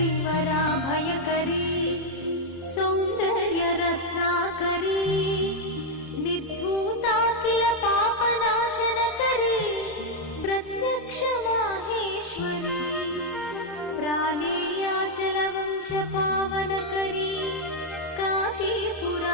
श्रीवरा भयकरी सौन्दर्य रत्नाकरी निर्धूता किल पापनाशनकरी प्रत्यक्ष माहेश्वरी प्राणेयाचलवंश पावनकरी काशीपुराधीश्वरी